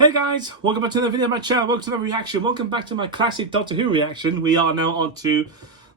Hey guys, welcome back to another video on my channel, welcome to the reaction, welcome back to my classic Doctor Who reaction. We are now on to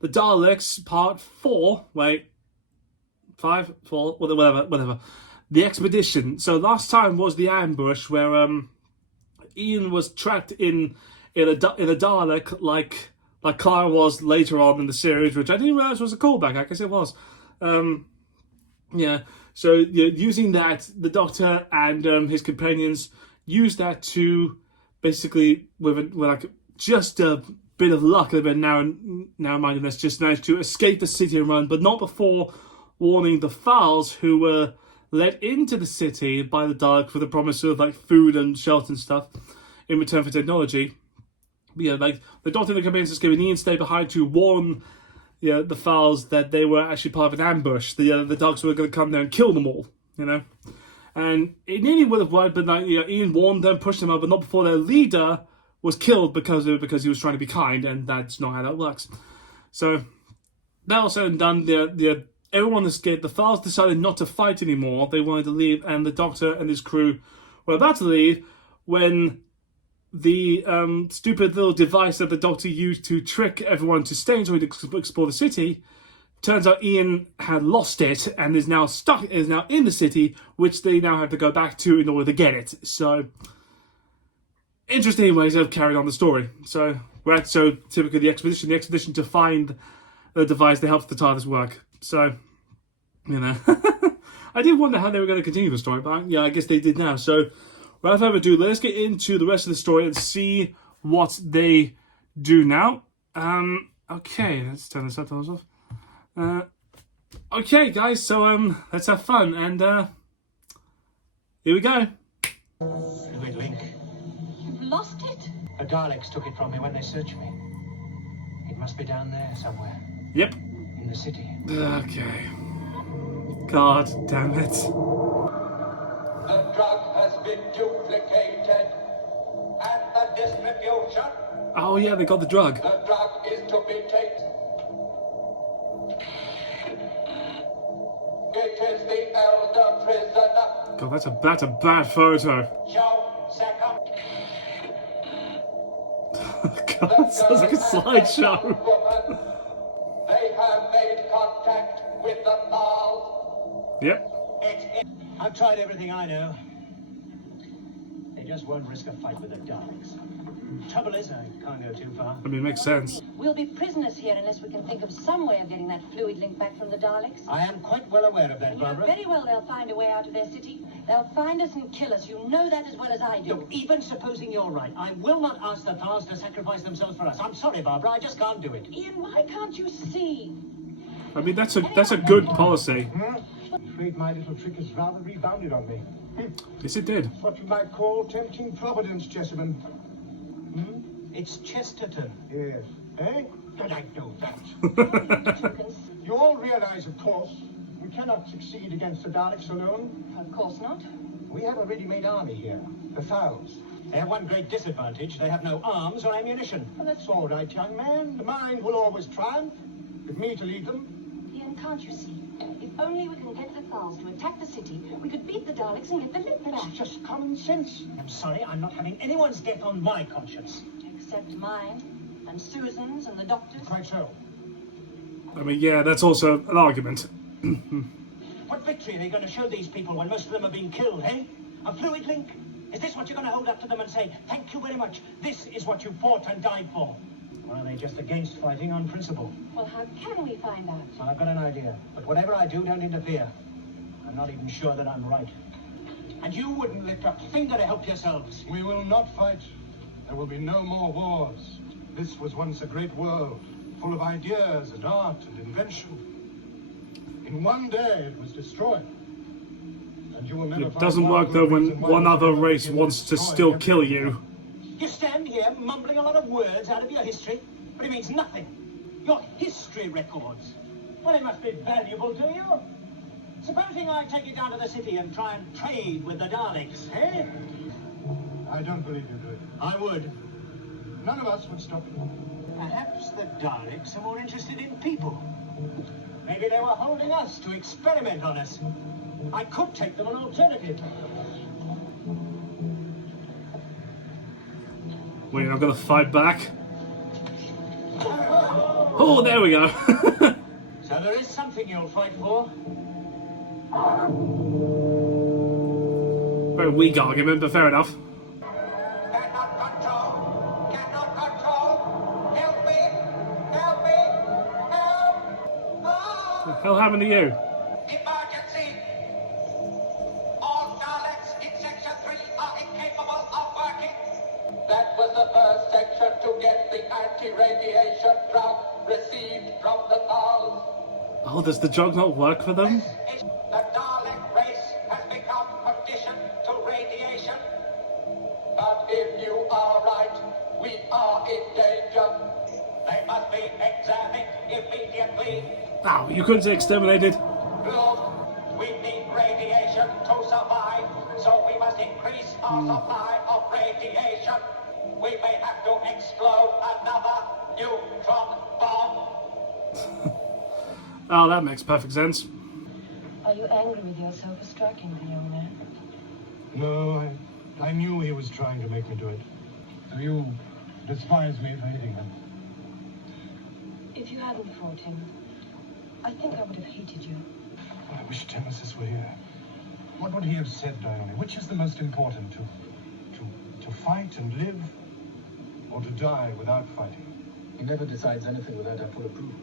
the Daleks part 4, wait, 5, 4, whatever. The Expedition. So last time was the ambush where Ian was trapped in a Dalek like Clara was later on in the series, which I didn't realise was a callback. I guess it was. Yeah, so using that, the Doctor and his companions used that to basically, with like just a bit of luck, a bit narrow-mindedness, just managed to escape the city and run, but not before warning the Fowls, who were let into the city by the Daleks with the promise of like food and shelter and stuff in return for technology. But yeah, like the Doctor and the companions just giving Ian stay behind to warn the Fowls that they were actually part of an ambush. The Daleks were going to come there and kill them all, And it nearly would have worked, but Ian warned them, pushed them up, but not before their leader was killed because he was trying to be kind, and that's not how that works. So that all said and done, everyone escaped. The Fowls decided not to fight anymore. They wanted to leave, and the Doctor and his crew were about to leave when the stupid little device that the Doctor used to trick everyone to stay until he'd explore the city. Turns out Ian had lost it and is now in the city, which they now have to go back to in order to get it. So, interesting ways of carrying on the story. So, typically the expedition to find the device that helps the TARDIS work. So, I did wonder how they were going to continue the story, but yeah, I guess they did now. So, without further ado, let's get into the rest of the story and see what they do now. Okay, let's turn the subtitles off. Okay guys, so let's have fun, and here we go. Fluid link. You've lost it? The Daleks took it from me when they searched me. It must be down there somewhere. Yep. In the city. Okay. God damn it. The drug has been duplicated, and the distribution. Oh yeah, they got the drug. The drug is to be taken. It is the elder prisoner. God, that's a bad photo. Joe Second. God, it sounds like a slideshow. They have made contact with the Fowls. Yep. I've tried everything I know. They just won't risk a fight with the Daleks. Trouble is, I can't go too far. I mean, it makes sense. We'll be prisoners here unless we can think of some way of getting that fluid link back from the Daleks. I am quite well aware of that, You know Barbara. very well they'll find a way out of their city. They'll find us and kill us. You know that as well as I do. Look, even supposing you're right, I will not ask the Fowls to sacrifice themselves for us. I'm sorry, Barbara, I just can't do it. Ian, why can't you see? I mean, that's a good policy. I'm afraid my little trick has rather rebounded on me. Yes, it did. What you might call tempting providence, Jessamine. It's Chesterton. Yes. Eh? But I know that. You all realize, of course, we cannot succeed against the Daleks alone. Of course not. We have a ready-made army here, the Fowls. They have one great disadvantage. They have no arms or ammunition. Well, that's all right, young man. The mind will always triumph, with me to lead them. Ian, can't you see? If only we can get the Fowls to attack the city, we could beat the Daleks and get the link back. It's just common sense. I'm sorry, I'm not having anyone's death on my conscience. Except mine, and Susan's, and the Doctor's. Quite so. I mean, yeah, that's also an argument. What victory are they going to show these people when most of them are being killed, eh? A fluid link? Is this what you're going to hold up to them and say, thank you very much, this is what you fought and died for? Or are they just against fighting on principle? Well, how can we find out? Well, I've got an idea. But whatever I do, don't interfere. I'm not even sure that I'm right. And you wouldn't lift a finger to help yourselves. We will not fight. There will be no more wars. This was once a great world, full of ideas and art and invention. In one day it was destroyed. And you will never It doesn't work though when one other race wants to still kill you. You stand here mumbling a lot of words out of your history, but it means nothing. Your history records. Well, they must be valuable to you. Supposing I take you down to the city and try and trade with the Daleks, eh? I don't believe you do it. I would. None of us would stop you. Perhaps the Daleks are more interested in people. Maybe they were holding us to experiment on us. I could take them an alternative. Wait, I've got to fight back. Oh, there we go. So there is something you'll fight for? Very weak argument, but fair enough. Cannot control. Cannot control. Help me. Help me. Help. What the Ah! hell happened to you? Emergency. All Daleks in Section 3 are incapable of working. That was the first section to get the anti-radiation drug received from the Thals. Oh, does the drug not work for them? The Dalek race has become conditioned to radiation. But if you are right, we are in danger. They must be examined immediately. Ow, you couldn't say exterminated. Look, we need radiation to survive, so we must increase our supply of radiation. We may have to explode another neutron bomb. Oh, that makes perfect sense. Are you angry with yourself for striking the young man? No, I knew he was trying to make me do it. So you despise me for hitting him? If you hadn't fought him, I think I would have hated you. I wish Nemesis were here. What would he have said, Dione? Which is the most important, to fight and live, or to die without fighting? He never decides anything without our full approval.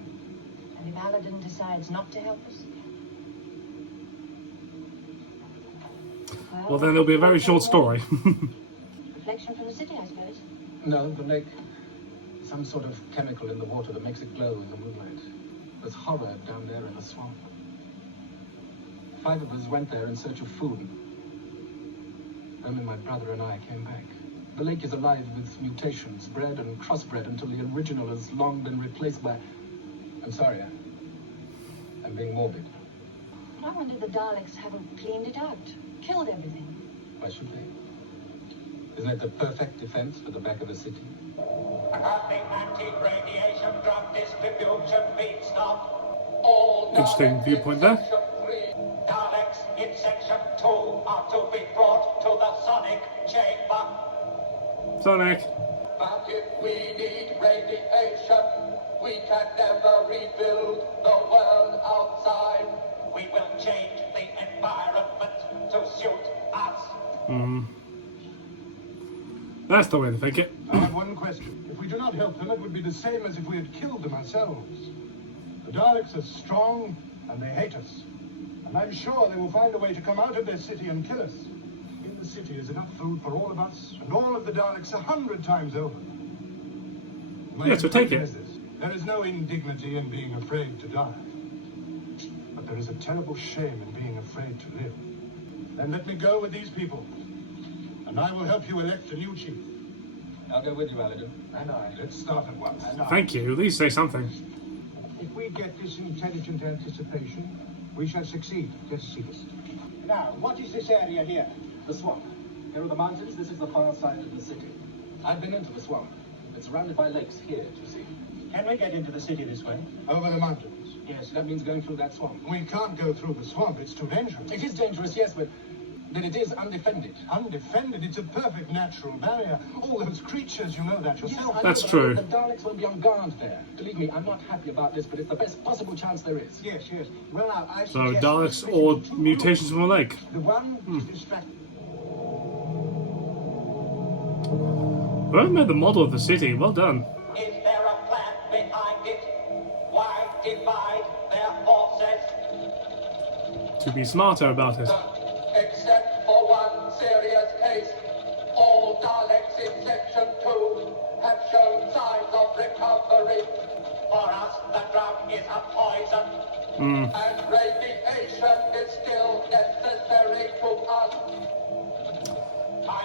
And if Aladdin decides not to help us? Well, then it'll be a very short story. Reflection from the city, I suppose. No, the lake. Some sort of chemical in the water that makes it glow in the moonlight. There's horror down there in the swamp. 5 of us went there in search of food. Only my brother and I came back. The lake is alive with mutations, bred and crossbred until the original has long been replaced by... I'm sorry, I'm being morbid. But I wonder the Daleks haven't cleaned it out, killed everything. Why should they? Isn't it the perfect defense for the back of the city? Has the anti-radiation drug distribution been stopped? All Interesting Daleks viewpoint in there. Section 3. Daleks in Section 2 are to be brought to the Sonic Chamber. Sonic. But if we need radiation, we can never rebuild the world outside. We will change the environment to suit us. That's the way to think it. I have one question. If we do not help them, it would be the same as if we had killed them ourselves. The Daleks are strong, and they hate us. And I'm sure they will find a way to come out of their city and kill us. In the city is enough food for all of us, and all of the Daleks 100 times over. My Yeah, so take opinion it. is this. There is no indignity in being afraid to die. But there is a terrible shame in being afraid to live. Then let me go with these people, and I will help you elect a new chief. I'll go with you, Aladdin. And I. Let's start at once. Thank you. At least say something. If we get this intelligent anticipation, we shall succeed. Let's see this. Now, what is this area here? The swamp. Here are the mountains. This is the far side of the city. I've been into the swamp. It's surrounded by lakes here, you see. Can we get into the city this way? Over the mountains. Yes, that means going through that swamp. We can't go through the swamp. It's too dangerous. It is dangerous, yes, but it is undefended. Undefended. It's a perfect natural barrier. All those creatures, you know that yourself. I know, That's but true. The Daleks won't be on guard there. Believe me, I'm not happy about this, but it's the best possible chance there is. Yes, yes. Well, now, I So suggest Daleks we or switch to two mutations from a lake. groups. The one is distracted. Whoever made the model of the city, well done. Is there a plan behind it? Why divide their forces? To be smarter about it. Except for one serious case, all Daleks in Section 2 have shown signs of recovery. For us, the drug is a poison, and radiation is still necessary to us.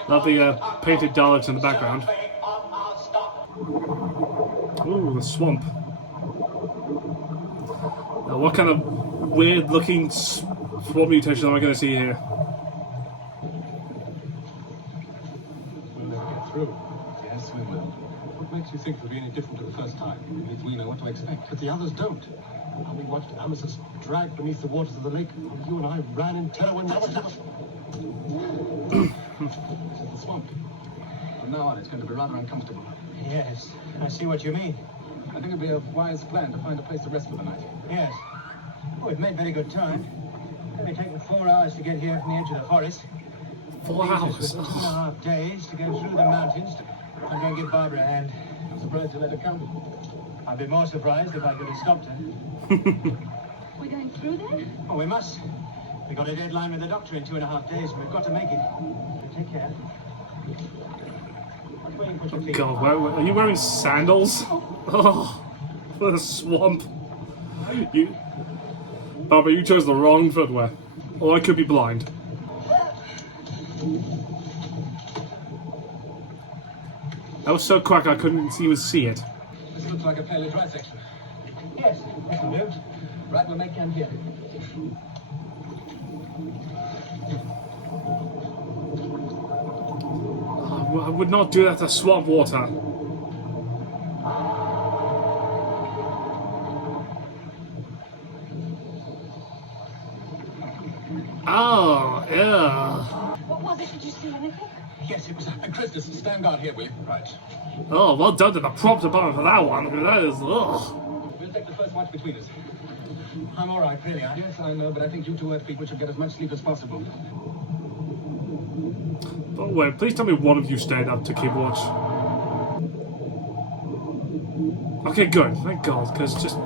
Love the painted Daleks in the background. Survey of our stock. Ooh, the swamp. Now, what kind of weird looking swamp mutation am I going to see here? We'll never get through. Yes, we will. What makes you think it'll be any different to the first time? If we know what to expect. But the others don't. How we watched Nemesis drag beneath the waters of the lake. You and I ran in terror when Nemesis... This is the swamp. From now on, it's going to be rather uncomfortable. Yes, I see what you mean. I think it'd be a wise plan to find a place to rest for the night. Yes. Oh, we've made very good time. It's only taken 4 hours to get here from the edge of the forest. 4 hours. 2.5 days to go through the mountains. I'm going to give Barbara a hand. I'm surprised you let her come. I'd be more surprised if I could have stopped her. We're going through there? Oh, we must. We've got a deadline with the doctor in 2.5 days, and we've got to make it. Take care. Watch where you put your feet. God, are you wearing sandals? Oh, what a swamp. Barbara, you chose the wrong footwear. Or I could be blind. That was so quick I couldn't even see it. This looks like a fairly dry section. Yes, that'll do. Right, we'll make camp here. I would not do that to swamp water. Oh, yeah. What was it? Did you see anything? Yes, it was. And Christus, stand guard here, will you? Right. Oh, well done to the prop department for that one. That is, ugh. We'll take the first watch between us. I'm all right, really. Yes, I know, but I think you two Earth people should get as much sleep as possible. But wait, please tell me one of you stayed up to keep watch. Okay, good. Thank God, because just...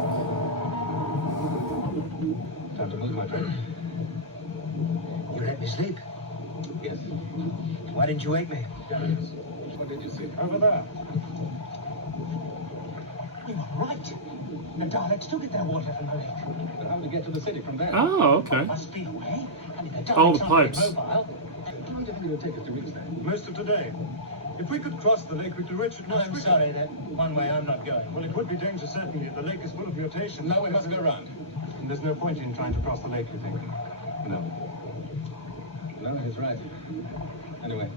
Time to move, my friend. You let me sleep. Yes. Why didn't you wake me? Daleks. What did you see? Over there. You were right. The Daleks do get their water from the lake. But how to get to the city from there? Oh, okay. Must be a way. I mean, the Oh, Daleks the aren't pipes. mobile. How long do you think it would take us to reach there? Most of today. If we could cross the lake, we could reach it No, much I'm quicker. sorry. That one way I'm not going. Well, it would be dangerous, certainly. The lake is full of mutations. No, we must go around. And there's no point in trying to cross the lake, you think? No. No, he's right. Anyway,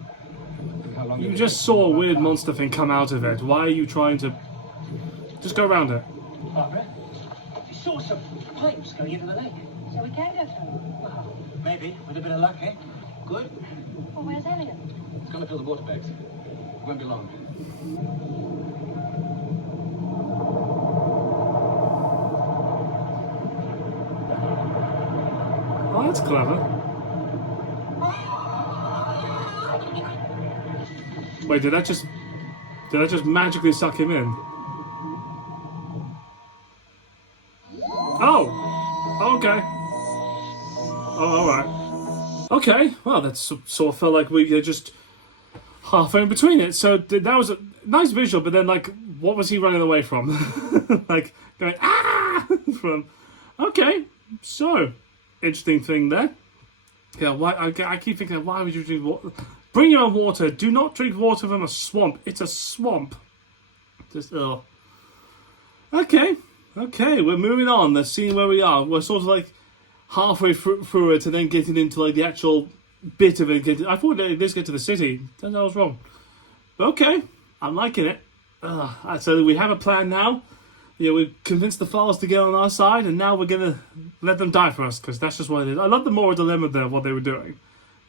think how long You it would just take. saw a weird monster thing come out of it. Why are you trying to... Just go around it. Barbara, you saw some pipes going into the lake. So we can go through. Well, maybe, with a bit of luck, eh? Good. Well, where's Elliot? It's gonna fill the water bags. It won't be long. Oh, that's clever. Wait, did that just magically suck him in? Oh! Okay. Oh, alright. Okay, well, that sort of felt like we were just halfway in between it. So that was a nice visual, but then, like, what was he running away from? Like, going, ah! From, okay, so, interesting thing there. Yeah, why? I keep thinking, why would you drink water? Bring your own water. Do not drink water from a swamp. It's a swamp. Just, oh. Okay, we're moving on. Let's see where we are. We're sort of like halfway through it and then getting into like the actual bit of it. I thought let's get to the city. Turns out I was wrong. But okay, I'm liking it. So we have a plan now. We've convinced the Files to get on our side, and now we're gonna let them die for us because that's just what it is. I love the moral dilemma there, what they were doing.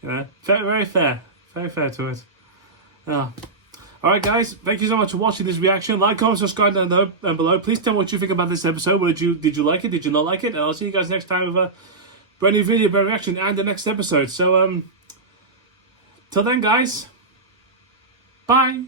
Very fair to it. Alright guys, thank you so much for watching this reaction. Like, comment, subscribe down below. Please tell me what you think about this episode. Did you like it? Did you not like it? And I'll see you guys next time with a brand new video, brand new reaction, and the next episode. So, till then guys, bye!